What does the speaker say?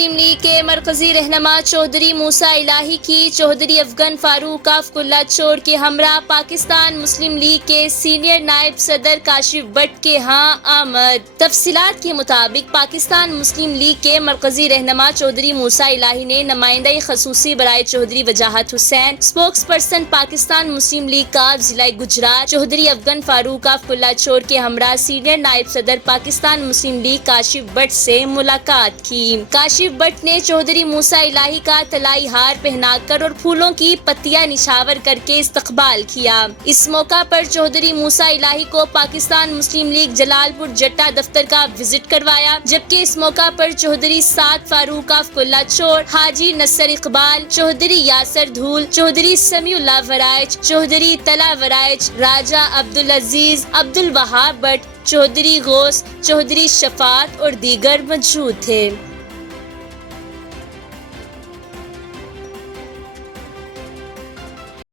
مسلم league کے مرکزی رہنما چودھری موسیٰ الہی کی چودھری افغان فاروق کاف کلہ چور کے ہمراہ پاکستان مسلم لیگ کے سینئر نائب صدر کاشف بٹ کے ہاں آمد۔ تفصیلات کے مطابق پاکستان مسلم لیگ کے مرکزی رہنما چودھری موسیٰ الہی نے نمائندہ خصوصی برائے چودھری وجاہت حسین، اسپوکس پرسن پاکستان مسلم لیگ کا ضلع گجرات چودھری افغان فاروق کاف کلہ چور کے ہمراہ سینئر نائب صدر پاکستان مسلم لیگ کاشف بٹ سے ملاقات کی۔ کاشف بٹ نے چودھری موسیٰ الہی کا طلائی ہار پہنا کر اور پھولوں کی پتیاں نچھاور کر کے استقبال کیا۔ اس موقع پر چودھری موسیٰ الہی کو پاکستان مسلم لیگ جلال پور جٹہ دفتر کا وزٹ کروایا، جبکہ اس موقع پر چودھری سعد فاروق کاف کلہ چور، حاجی نصر اقبال، چودھری یاسر دھول، چودھری سمیع اللہ ورائچ، چودھری طلعت ورائچ، راجہ عبدالعزیز، عبدالوہاب بٹ، چودھری غوث، چودھری شفاعت اور دیگر موجود تھے۔